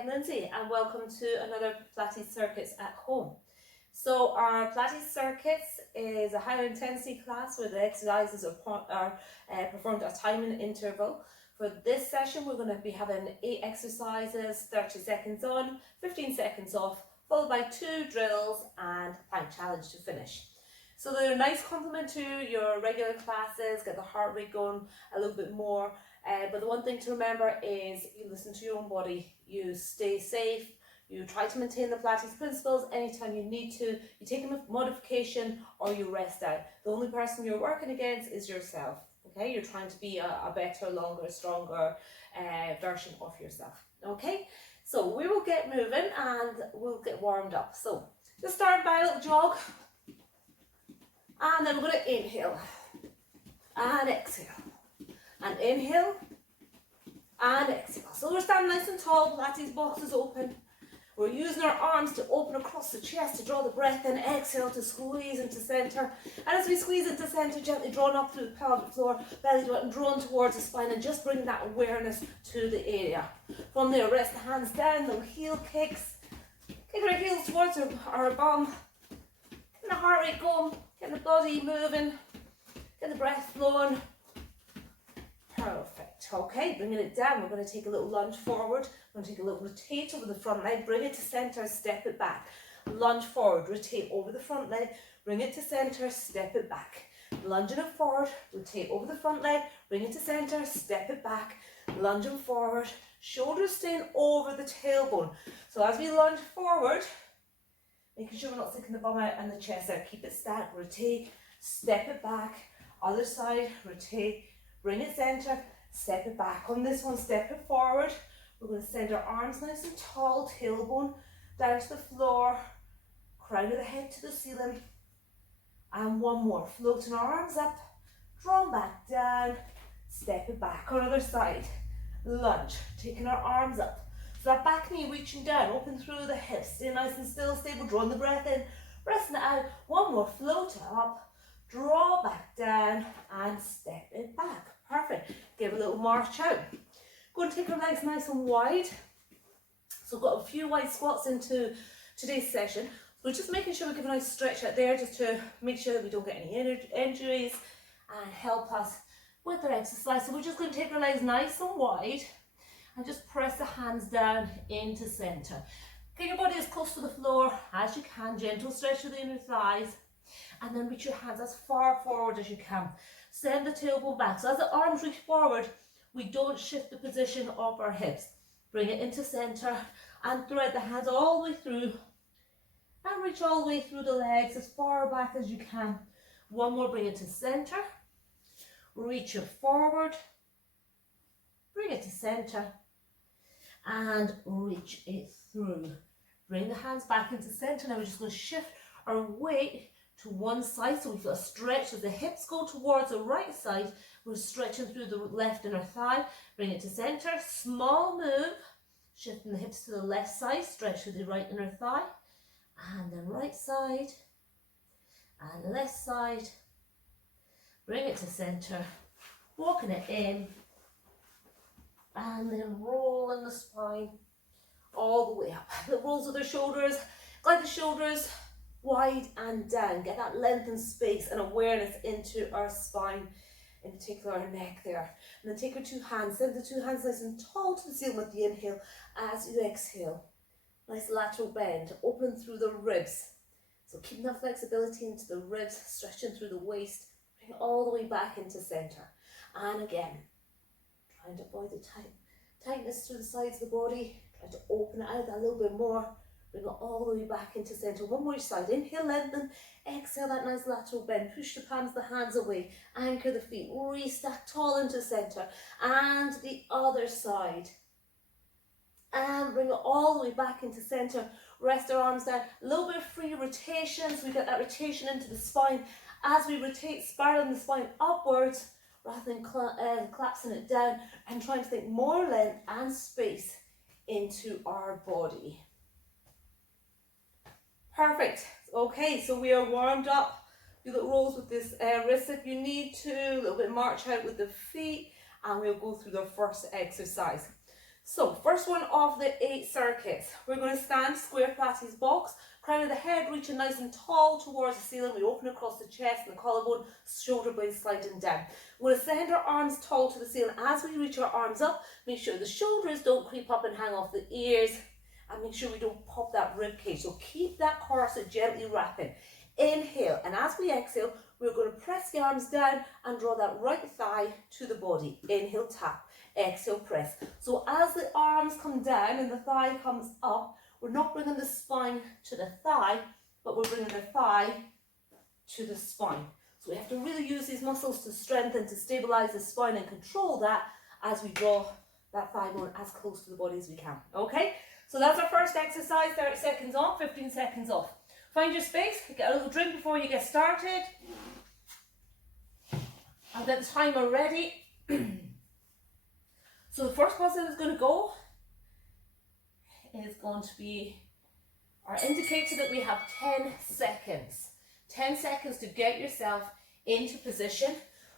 I'm Lindsay and welcome to another Pilates Circuits at home. So our Pilates Circuits is a higher intensity class where the exercises are performed at a time and interval. For this session we're going to be having 8 exercises, 30 seconds on, 15 seconds off, followed by 2 drills and a plank challenge to finish. So they're a nice complement to your regular classes, get the heart rate going a little bit more. But the one thing to remember is you listen to your own body, you stay safe, you try to maintain the Pilates principles. Anytime you need to, you take a modification or you rest out. The only person you're working against is yourself. Okay, you're trying to be a better, longer, stronger version of yourself. Okay, so we will get moving and we'll get warmed up. So just start by a little jog. And then we're going to inhale and exhale and inhale and exhale. So we're standing nice and tall, Pilates box is open. We're using our arms to open across the chest to draw the breath in, exhale to squeeze into center. And as we squeeze into center, gently drawn up through the pelvic floor, belly button drawn towards the spine, and just bring that awareness to the area. From there, rest the hands down, little heel kicks. Kick our heels towards our bum. Getting the heart rate going. Get the body moving, get the breath flowing. Perfect. Okay, bringing it down. We're going to take a little lunge forward. We're going to take a little rotate over the front leg, bring it to center, step it back. Lunge forward, rotate over the front leg, bring it to center, step it back. Lunging it forward, rotate over the front leg, bring it to center, step it back. Lunging forward, shoulders staying over the tailbone. So as we lunge forward, making sure we're not sticking the bum out and the chest out. Keep it stacked, rotate, step it back. Other side, rotate, bring it center, step it back. On this one, step it forward. We're going to send our arms nice and tall, tailbone down to the floor, crown of the head to the ceiling. And one more, floating our arms up, drawn back down, step it back. On the other side, lunge, taking our arms up. So that back knee reaching down, open through the hips, stay nice and still, stable, drawing the breath in, pressing it out. One more, float up, draw back down and step it back. Perfect. Give a little march out. Go and take our legs nice and wide. So we've got a few wide squats into today's session. We're just making sure we give a nice stretch out there just to make sure that we don't get any injuries and help us with our exercise. So we're just going to take our legs nice and wide. And just press the hands down into center. Get your body as close to the floor as you can, gentle stretch of the inner thighs, and then reach your hands as far forward as you can. Send the tailbone back. So as the arms reach forward, we don't shift the position of our hips. Bring it into center and thread the hands all the way through and reach all the way through the legs as far back as you can. One more, bring it to center, reach it forward, bring it to center, and reach it through. Bring the hands back into center. Now we're just going to shift our weight to one side so we feel a stretch as the hips go towards the right side. We're stretching through the left inner thigh. Bring it to center, small move, shifting the hips to the left side, stretch through the right inner thigh, and then right side, and left side. Bring it to center, walking it in, and then rolling the spine all the way up. The rolls of the shoulders, glide the shoulders wide and down. Get that length and space and awareness into our spine, in particular our neck there. And then take your 2 hands, send the 2 hands nice and tall to the ceiling with the inhale. As you exhale, nice lateral bend, open through the ribs. So keeping that flexibility into the ribs, stretching through the waist, bring it all the way back into center. And again, trying to avoid the tightness through the sides of the body. Try to open it out a little bit more. Bring it all the way back into center. One more each side. Inhale, lengthen. Exhale, that nice lateral bend. Push the palms, the hands away. Anchor the feet. Restack tall into center. And the other side. And bring it all the way back into center. Rest our arms down. A little bit of free rotation. So we get that rotation into the spine. As we rotate, spiraling the spine upwards, rather than collapsing it down, and trying to think more length and space into our body. Perfect. Okay, so we are warmed up. Do little rolls with this wrist if you need to, a little bit march out with the feet, and we'll go through the first exercise. So first one of the 8 circuits. We're going to stand square Pilates box, crown of the head reaching nice and tall towards the ceiling. We open across the chest and the collarbone, shoulder blades sliding down. We're going to send our arms tall to the ceiling. As we reach our arms up, make sure the shoulders don't creep up and hang off the ears, and make sure we don't pop that rib cage. So keep that corset gently wrapping. Inhale, and as we exhale, we're going to press the arms down and draw that right thigh to the body. Inhale, tap. Exhale, press. So as the arms come down and the thigh comes up, we're not bringing the spine to the thigh, but we're bringing the thigh to the spine. So we have to really use these muscles to strengthen, to stabilize the spine and control that as we draw that thigh bone as close to the body as we can. Okay, so that's our first exercise. 30 seconds on, 15 seconds off. Find your space, get a little drink before you get started. I've got the timer ready. So the first person is going to go is going to be our indicator that we have 10 seconds. 10 seconds to get yourself into position.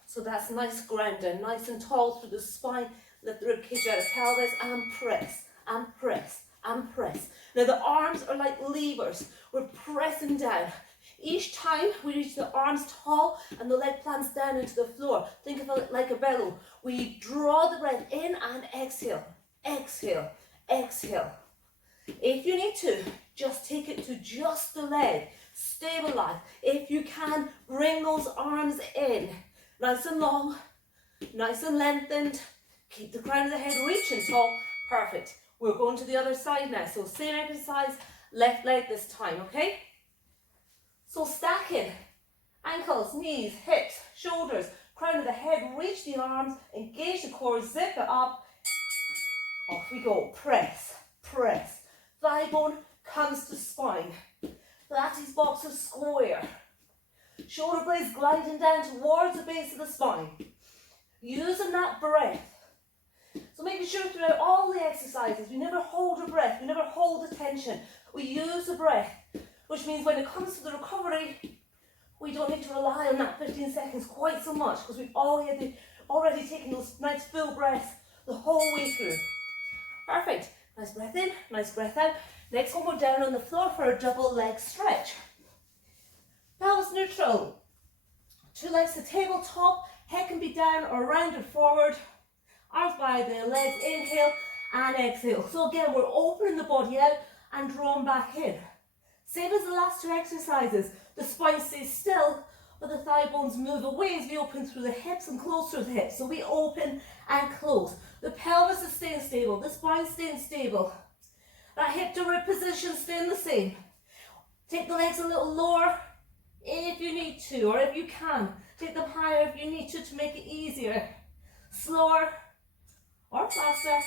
So that's nice grounding, nice and tall through the spine. Lift the rib cage out of pelvis and press, and press, and press. Now the arms are like levers. We're pressing down. Each time we reach the arms tall and the leg plants down into the floor. Think of it like a bellow. We draw the breath in and exhale, exhale, exhale. If you need to, just take it to just the leg. Stabilize. If you can, bring those arms in. Nice and long, nice and lengthened. Keep the crown of the head reaching tall. Perfect. We're going to the other side now. So same exercise, left leg this time, okay? So stacking, ankles, knees, hips, shoulders, crown of the head, reach the arms, engage the core, zip it up. Off we go. Press, press. Thigh bone comes to spine. Pilates box is square. Shoulder blades gliding down towards the base of the spine. Using that breath. So making sure throughout all the exercises, we never hold our breath, we never hold the tension. We use the breath, which means when it comes to the recovery, we don't need to rely on that 15 seconds quite so much because we've already taken those nice full breaths the whole way through. Perfect. Nice breath in, nice breath out. Next one, we're down on the floor for a double leg stretch. Pelvis neutral. 2 legs to tabletop. Head can be down or rounded forward. Arms by the legs. Inhale and exhale. So again, we're opening the body out and drawing back in. Same as the last 2 exercises. The spine stays still, but the thigh bones move away as we open through the hips and close through the hips. So we open and close. The pelvis is staying stable. The spine staying stable. That hip to rib position staying the same. Take the legs a little lower if you need to, or if you can. Take them higher if you need to make it easier. Slower or faster,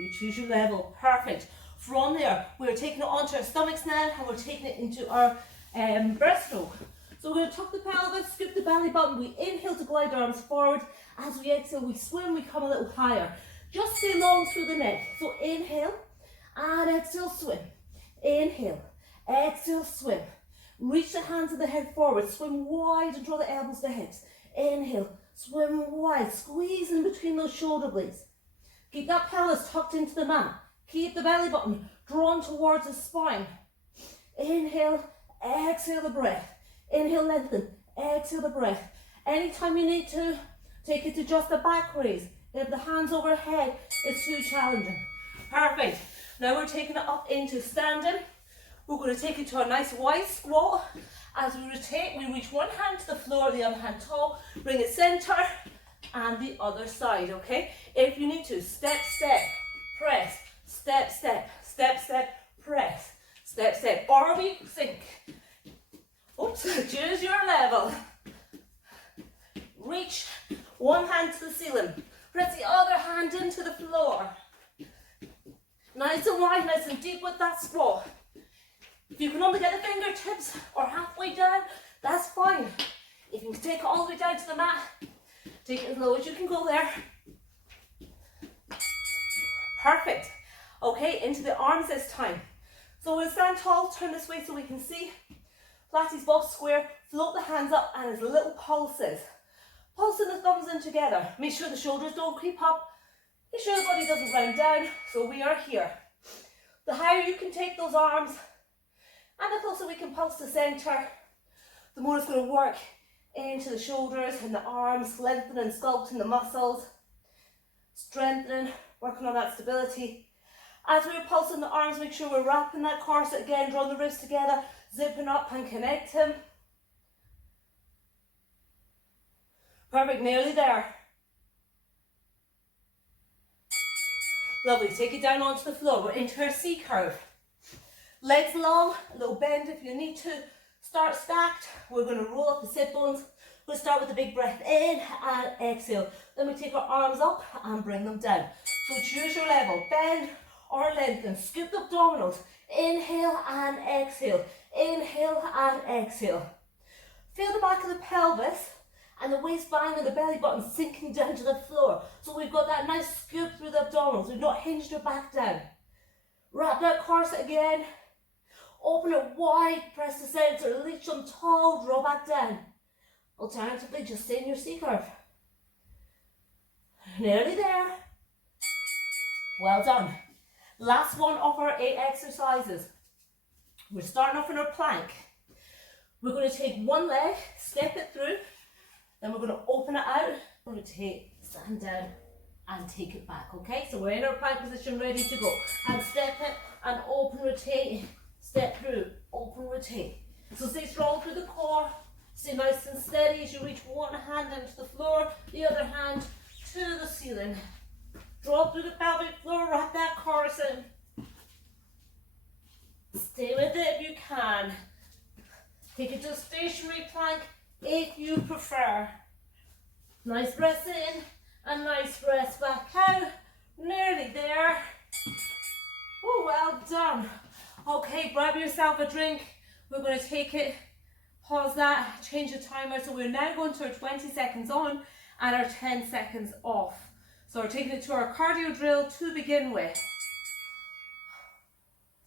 you choose your level. Perfect. From there, we're taking it onto our stomachs now, and we're taking it into our breaststroke. So we're going to tuck the pelvis, scoop the belly button. We inhale to glide our arms forward. As we exhale, we swim, we come a little higher. Just stay long through the neck. So inhale and exhale, swim. Inhale, exhale, swim. Reach the hands of the head forward. Swim wide and draw the elbows to the hips. Inhale, swim wide. Squeeze in between those shoulder blades. Keep that pelvis tucked into the mat. Keep the belly button drawn towards the spine. Inhale, exhale the breath. Inhale, lengthen. Exhale the breath. Anytime you need to, take it to just a back raise. If the hands overhead is too challenging. Perfect. Now we're taking it up into standing. We're going to take it to a nice wide squat. As we rotate, we reach one hand to the floor, the other hand tall. Bring it center and the other side, okay? If you need to, step, step, press. Step, step, step, step, press. Step, step, or we sink. Oops, choose your level. Reach one hand to the ceiling. Press the other hand into the floor. Nice and wide, nice and deep with that squat. If you can only get the fingertips or halfway down, that's fine. If you can take it all the way down to the mat, take it as low as you can go there. Perfect. Okay, into the arms this time. So we'll stand tall, turn this way so we can see. Pilates box square, float the hands up and as little pulses. Pulsing the thumbs in together. Make sure the shoulders don't creep up. Make sure the body doesn't round down, so we are here. The higher you can take those arms, and the closer we can pulse to center, the more it's going to work into the shoulders and the arms, lengthening, sculpting the muscles, strengthening, working on that stability. As we're pulsing the arms, make sure we're wrapping that corset again, drawing the wrists together, zipping up and connecting. Perfect, nearly there. Lovely, take it down onto the floor. We're into our C curve. Legs long, a little bend if you need to. Start stacked. We're going to roll up the sit bones. We'll start with a big breath in and exhale. Then we take our arms up and bring them down. So choose your level, bend or lengthen. Scoop the abdominals. Inhale and exhale. Inhale and exhale. Feel the back of the pelvis and the waistband and the belly button sinking down to the floor. So we've got that nice scoop through the abdominals. We've not hinged our back down. Wrap that corset again. Open it wide, press the center, reach them tall, draw back down. Alternatively, just stay in your C curve. Nearly there. Well done. Last one of our 8 exercises. We're starting off in our plank. We're going to take one leg, step it through, then we're going to open it out. We're going to stand down and take it back, okay? So we're in our plank position, ready to go. And step it and open, rotate, step through, open, rotate. So stay strong through the core, stay nice and steady as you reach one hand into the floor, the other hand to the ceiling. Drop through the pelvic floor, wrap that corset in. Stay with it if you can. Take it to a stationary plank if you prefer. Nice breath in and nice breath back out. Nearly there. Oh, well done. Okay, grab yourself a drink. We're going to take it, pause that, change the timer. So we're now going to our 20 seconds on and our 10 seconds off. So we're taking it to our cardio drill to begin with.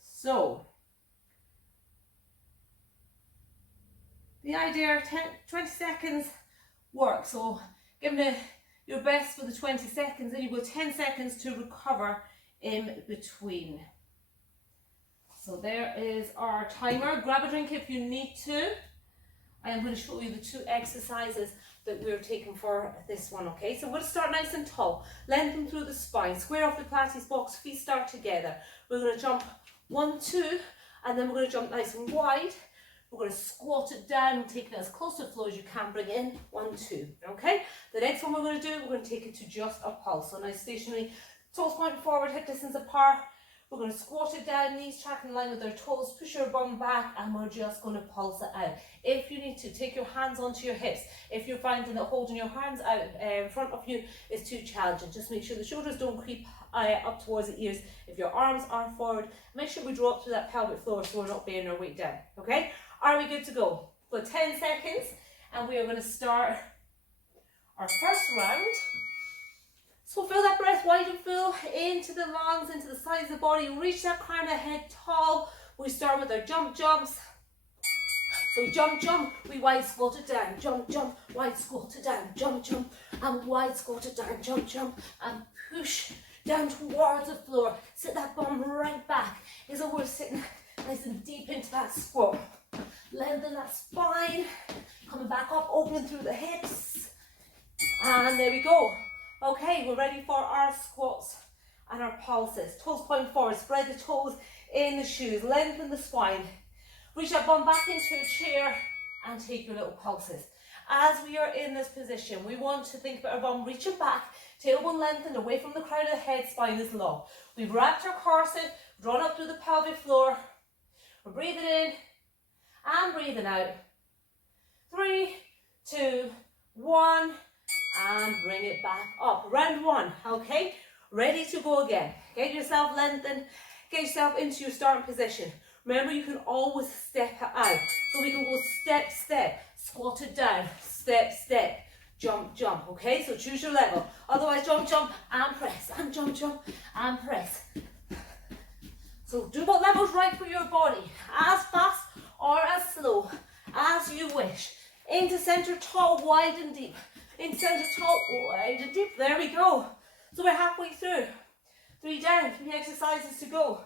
So, the idea, 20 seconds work. So giving it your best for the 20 seconds, then you've got 10 seconds to recover in between. So there is our timer. Grab a drink if you need to. I am going to show you the 2 exercises that we're taking for this one, okay? So we're going to start nice and tall. Lengthen through the spine. Square off the Pilates box. Feet start together. We're going to jump 1, 2, and then we're going to jump nice and wide. We're going to squat it down, take it as close to the floor as you can. Bring it in, 1, 2, okay? The next one we're going to do, we're going to take it to just a pulse. So nice stationary, toes pointing forward, hip distance apart. We're going to squat it down, knees tracking in line with our toes, push your bum back, and we're just going to pulse it out. If you need to, take your hands onto your hips. If you're finding that holding your hands out in front of you is too challenging, just make sure the shoulders don't creep up towards the ears. If your arms are forward, make sure we draw up through that pelvic floor so we're not bearing our weight down, okay? Are we good to go? For 10 seconds, and we are going to start our first round. So feel that breath wide and full into the lungs, into the sides of the body. Reach that crown of the head tall. We start with our jumps. So we jump, we wide squat it down. Jump, wide squat it down. Jump, and wide squat it down. Jump, and push down towards the floor. Sit that bum right back. As though we're sitting nice and deep into that squat. Lengthen that spine. Coming back up, opening through the hips. And there we go. Okay, we're ready for our squats and our pulses. Toes point forward, spread the toes in the shoes, lengthen the spine. Reach that bum back into a chair and take your little pulses. As we are in this position, we want to think about our bum reaching back, tailbone lengthened away from the crown of the head, spine is long. We've wrapped our corset, drawn up through the pelvic floor. We're breathing in and breathing out. 3, 2, 1. And bring it back up. Round 1, okay? Ready to go again. Get yourself lengthened. Get yourself into your starting position. Remember, you can always step it out. So we can go step, squat it down, step, jump, okay? So choose your level. Otherwise, jump, and press, and jump, and press. So do what level's right for your body. As fast or as slow as you wish. Into center, tall, wide and deep. In center, tall, wide and deep. There we go. So we're halfway through. 3 down, 3 exercises to go.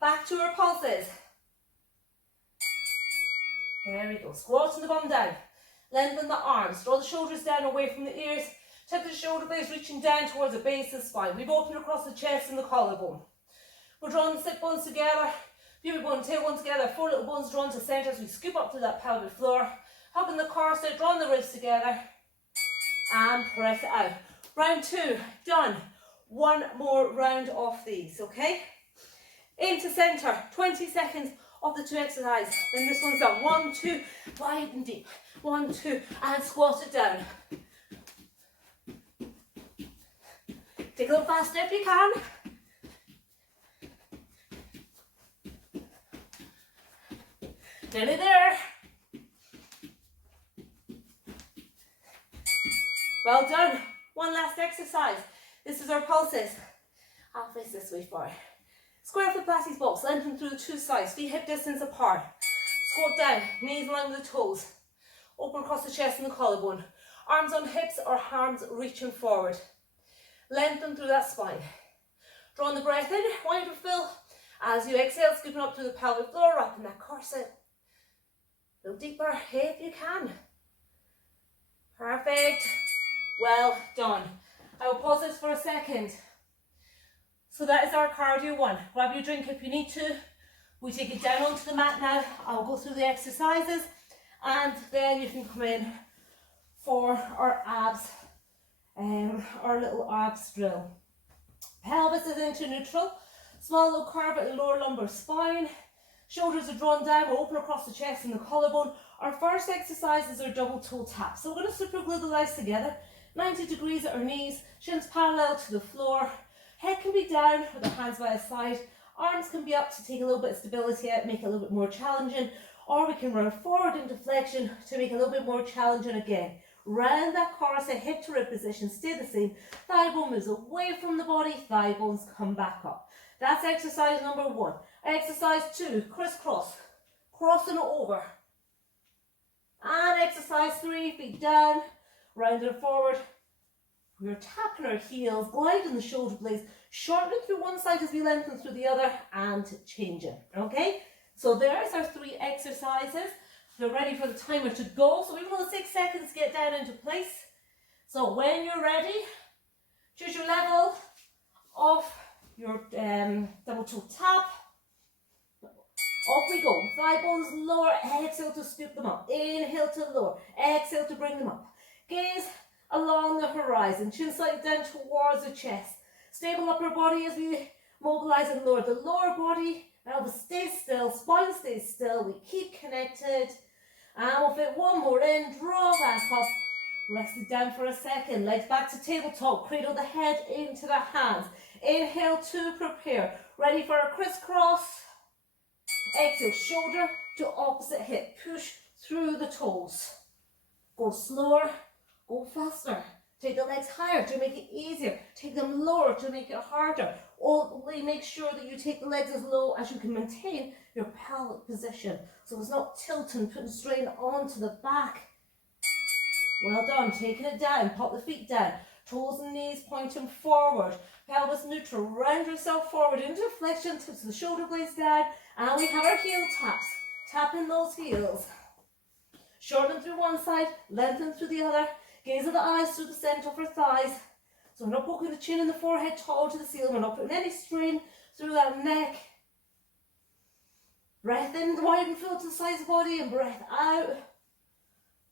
Back to our pulses. There we go. Squatting the bum down. Lengthen the arms. Draw the shoulders down away from the ears. Tip the shoulder blades reaching down towards the base of the spine. We've opened across the chest and the collarbone. We're drawing the sit bones together. Pubic bone and tailbone together. 4 little bones drawn to centre as we scoop up through that pelvic floor. Hugging the corset, drawing the ribs together. And press it out. Round 2, done. 1 more round of these, okay? Aim to centre, 20 seconds of the 2 exercises. Then this one's done. 1, 2, wide and deep. 1, 2, and squat it down. Take a little faster if you can. Nearly there. Well done. One last exercise. This is our pulses. I'll face this way for you. Square off the Pilates box, lengthen through the 2 sides, feet hip distance apart. Squat down, knees in line with the toes. Open across the chest and the collarbone. Arms on hips or arms reaching forward. Lengthen through that spine. Drawing the breath in, wide or fill. As you exhale, scooping up through the pelvic floor, wrapping that corset. A little deeper if you can. Perfect. Well done. I will pause this for a second. So that is our cardio 1. Grab your drink if you need to. We take it down onto the mat now. I'll go through the exercises and then you can come in for our abs, our little abs drill. Pelvis is into neutral. Small low curve at the lower lumbar spine. Shoulders are drawn down, we're open across the chest and the collarbone. Our first exercises are double toe taps. So we're going to super glue the legs together, 90 degrees at our knees, shins parallel to the floor. Head can be down with the hands by the side. Arms can be up to take a little bit of stability out, make it a little bit more challenging. Or we can run forward into flexion to make it a little bit more challenging again. Round that corset, hip to rib position, stay the same. Thigh bone moves away from the body, thigh bones come back up. That's exercise number 1. Exercise 2, crisscross, crossing over. And exercise 3, feet down, rounded forward. We're tapping our heels, gliding the shoulder blades, shortening through one side as we lengthen through the other, and changing. Okay? So there's our 3 exercises. They're ready for the timer to go. So we've got 6 seconds to get down into place. So when you're ready, choose your level of your double toe tap. Off we go. Thigh bones lower, exhale to scoop them up. Inhale to lower, exhale to bring them up. Gaze along the horizon, chin slightly down towards the chest. Stable upper body as we mobilize and lower the lower body. Pelvis stays still, spine stays still. We keep connected. And we'll fit one more in, draw back up. Rest it down for a second. Legs back to tabletop. Cradle the head into the hands. Inhale to prepare. Ready for a crisscross. Exhale, shoulder to opposite hip. Push through the toes. Go slower, go faster. Take the legs higher to make it easier. Take them lower to make it harder. Only make sure that you take the legs as low as you can maintain your pelvic position. So it's not tilting, putting strain onto the back. Well done. Taking it down. Pop the feet down. Toes and knees pointing forward. Pelvis neutral. Round yourself forward into flexion. Tips the shoulder blades down. And we have our heel taps. Tapping those heels. Shorten through one side. Lengthen through the other. Gaze of the eyes through the centre of our thighs. So we're not poking the chin and the forehead tall to the ceiling. We're not putting any strain through that neck. Breath in, wide and full to the sides of the body, and breath out.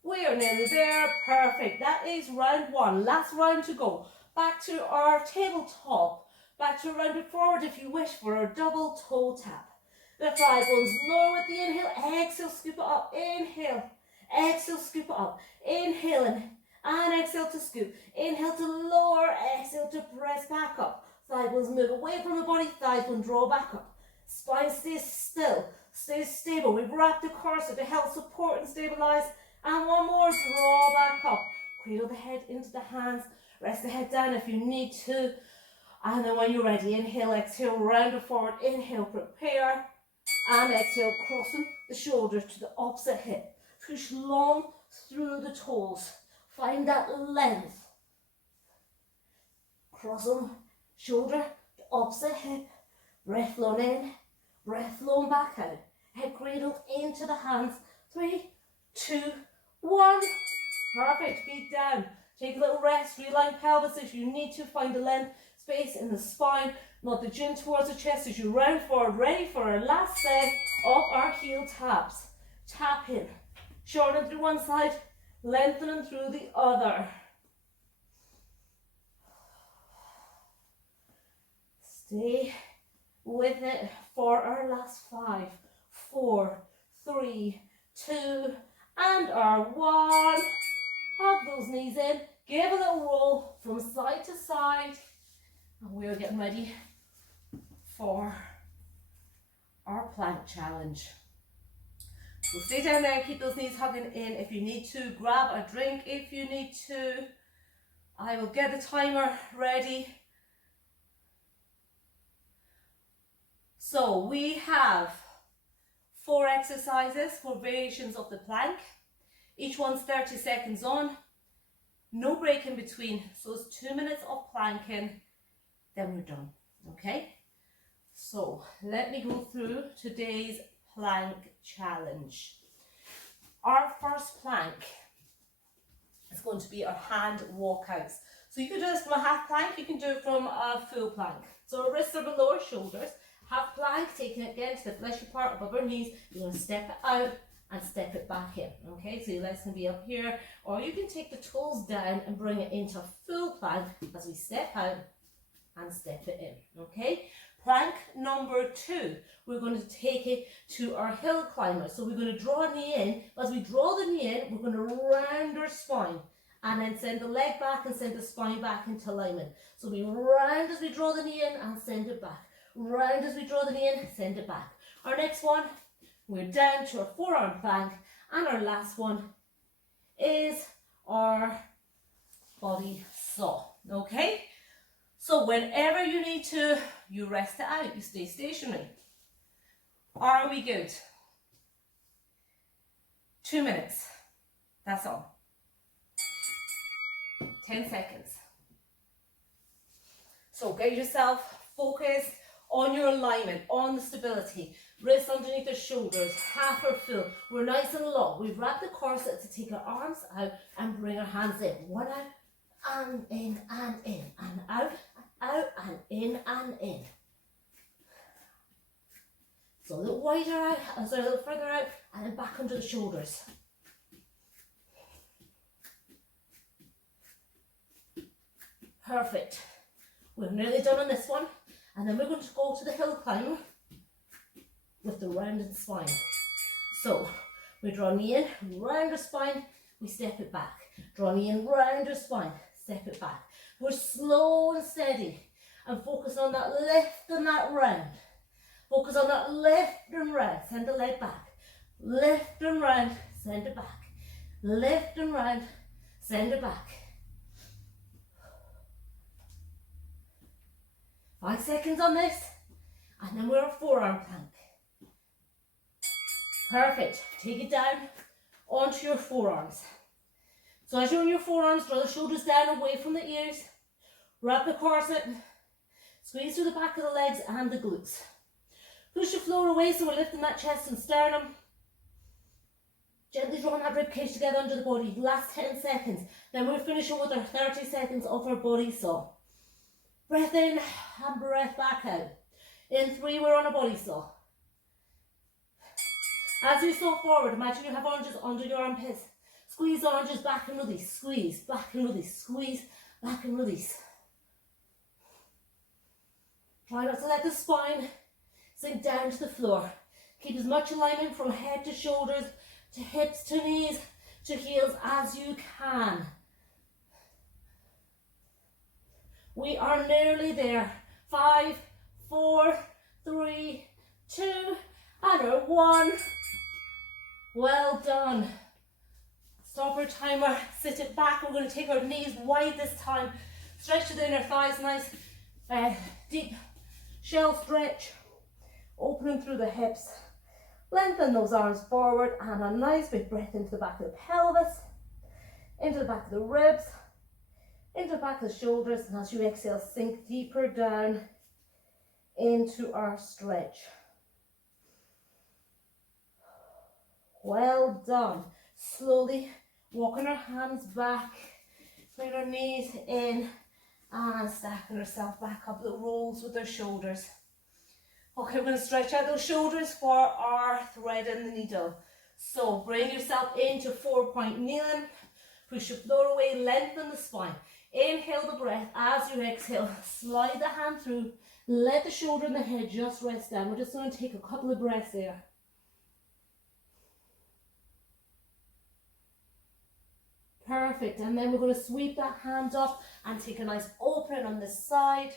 We are nearly there. Perfect. That is round 1. Last round to go. Back to our tabletop. Back to round it forward if you wish for a double toe tap. The thigh bones lower with the inhale. Exhale, scoop it up. Inhale. Exhale, scoop it up. Inhale and exhale to scoop. Inhale to lower. Exhale to press back up. Thigh bones move away from the body. Thighs bone draw back up. Spine stays still. Stays stable. We've wrapped the corset to help support and stabilize. And one more. Draw back up. Cradle the head into the hands. Rest the head down if you need to. And then when you're ready, inhale, exhale, round it forward. Inhale, prepare. And exhale, crossing the shoulder to the opposite hip. Push long through the toes. Find that length. cross them, shoulder to opposite hip, breath flown in, breath flown back out, head cradled into the hands, 3, 2, 1, perfect, feet down, take a little rest, realign pelvis if you need to, find a length, space in the spine, not the chin towards the chest as you round forward, ready for our last set of our heel taps, tap in, shorten through one side, lengthening through the other. Stay with it for our last 5, 4, 3, 2, and our 1. Hug those knees in, give a little roll from side to side, and we're getting ready for our plank challenge. So stay down there, keep those knees hugging in. If you need to, grab a drink if you need to. I will get the timer ready. So we have 4 exercises, 4 variations of the plank. Each one's 30 seconds on, no break in between. So it's 2 minutes of planking, then we're done, okay? So let me go through today's plank challenge. Our first plank is going to be our hand walkouts. So you can do this from a half plank, you can do it from a full plank. So our wrists are below our shoulders. Half plank, taking it again to the fleshy part above our knees. You're going to step it out and step it back in. Okay, so your legs can be up here, or you can take the toes down and bring it into a full plank as we step out and step it in. Okay, plank number 2, we're going to take it to our hill climber. So we're going to draw a knee in. As we draw the knee in, we're going to round our spine and then send the leg back and send the spine back into alignment. So we round as we draw the knee in and send it back. Round as we draw the knee in, send it back. Our next one, we're down to our forearm plank, and our last one is our body saw. Okay, so whenever you need to, you rest it out, you stay stationary. Are we good? 2 minutes, that's all. 10 seconds. So get yourself focused on your alignment, on the stability. Wrists underneath the shoulders, half are full. We're nice and long. We've wrapped the corset to take our arms out and bring our hands in. One out and in and in and out and in and in. So a little wider out, a little further out, and then back under the shoulders. Perfect. We're nearly done on this one. And then we're going to go to the hill climber with the rounded spine. So we draw knee in, round our spine, we step it back. Draw knee in, round our spine, step it back. We're slow and steady and focus on that lift and that round. Focus on that lift and round, send the leg back. Lift and round, send it back. Lift and round, send it back. 5 seconds on this, and then we're a forearm plank. Perfect. Take it down onto your forearms. So as you're on your forearms, draw the shoulders down away from the ears. Wrap the corset. Squeeze through the back of the legs and the glutes. Push the floor away so we're lifting that chest and sternum. Gently drawing that rib cage together under the body. Last 10 seconds. Then we're finishing with our 30 seconds of our body saw. Breath in and breath back out. In 3, we're on a body saw. As you saw forward, imagine you have oranges under your armpits. Squeeze the oranges back and release. Squeeze, back and release. Squeeze, back and release. Try not to let the spine sink down to the floor. Keep as much alignment from head to shoulders, to hips, to knees, to heels as you can. We are nearly there. 5, 4, 3, 2, and our 1. Well done. Stop our timer, sit it back. We're going to take our knees wide this time. Stretch the inner thighs, nice deep shell stretch. Opening through the hips. Lengthen those arms forward and a nice big breath into the back of the pelvis, into the back of the ribs. into the back of the shoulders, and as you exhale, sink deeper down into our stretch. Well done. Slowly walking our hands back, bring our knees in, and stacking ourselves back up. Little rolls with our shoulders. Okay, we're going to stretch out those shoulders for our thread and the needle. So bring yourself into 4-point kneeling. Push your floor away, lengthen the spine. Inhale the breath. As you exhale, slide the hand through. Let the shoulder and the head just rest down. We're just going to take a couple of breaths there. Perfect. And then we're going to sweep that hand up and take a nice opening on this side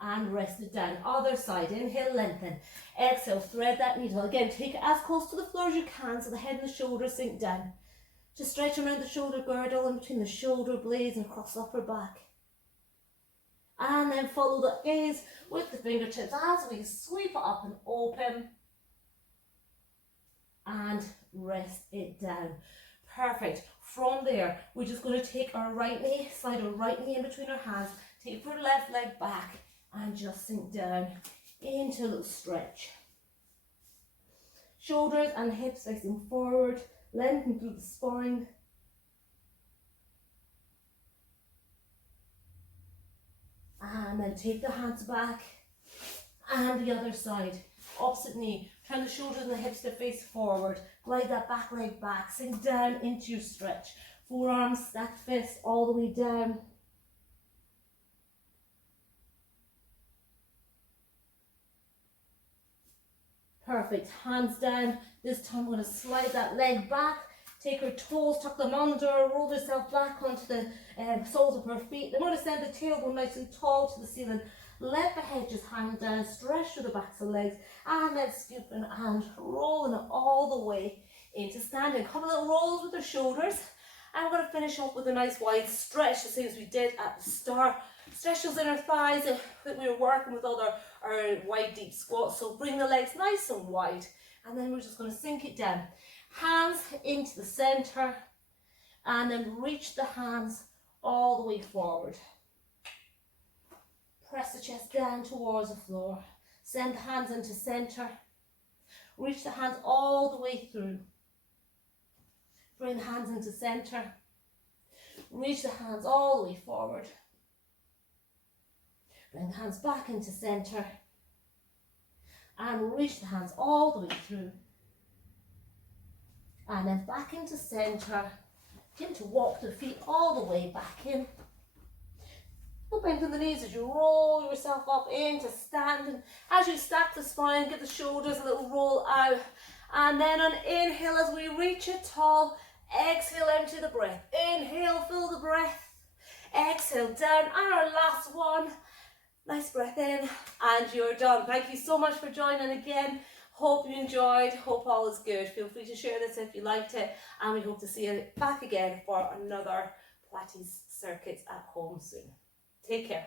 and rest it down. Other side. Inhale, lengthen. Exhale, thread that needle. Again, take it as close to the floor as you can so the head and the shoulders sink down. Just stretch around the shoulder girdle in between the shoulder blades and across the upper back. And then follow the gaze with the fingertips as we sweep it up and open. And rest it down. Perfect. From there, we're just going to take our right knee, slide our right knee in between our hands, take our left leg back, and just sink down into a little stretch. Shoulders and hips facing forward, lengthen through the spine. And then take the hands back, and the other side. Opposite knee. Turn the shoulders and the hips to face forward. Glide that back leg back. Sink down into your stretch. Forearms, stacked fists all the way down. Perfect. Hands down. This time we're going to slide that leg back. Take our toes, tuck them under, roll yourself back onto the soles of her feet. Then we're going to send the tailbone nice and tall to the ceiling. Let the head just hang down, stretch through the backs of the legs, and then scooping and rolling it all the way into standing. A couple little rolls with the shoulders, and we're going to finish off with a nice wide stretch, the same as we did at the start. Stretch those inner thighs that we were working with all our wide deep squats. So bring the legs nice and wide, and then we're just going to sink it down. Hands into the center, and then reach the hands all the way forward. Press the chest down towards the floor. Send the hands into center. Reach the hands all the way through. Bring the hands into center. Reach the hands all the way forward. Bring the hands back into center. And reach the hands all the way through. And then back into center. Begin to walk the feet all the way back in. Bend the knees as you roll yourself up into standing. As you stack the spine, give the shoulders a little roll out. And then on inhale, as we reach it tall, exhale, empty the breath. Inhale, fill the breath. Exhale, down. And our last one. Nice breath in, and you're done. Thank you so much for joining again. Hope you enjoyed. Hope all is good. Feel free to share this if you liked it. And we hope to see you back again for another Pilates Circuits at home soon. Take care.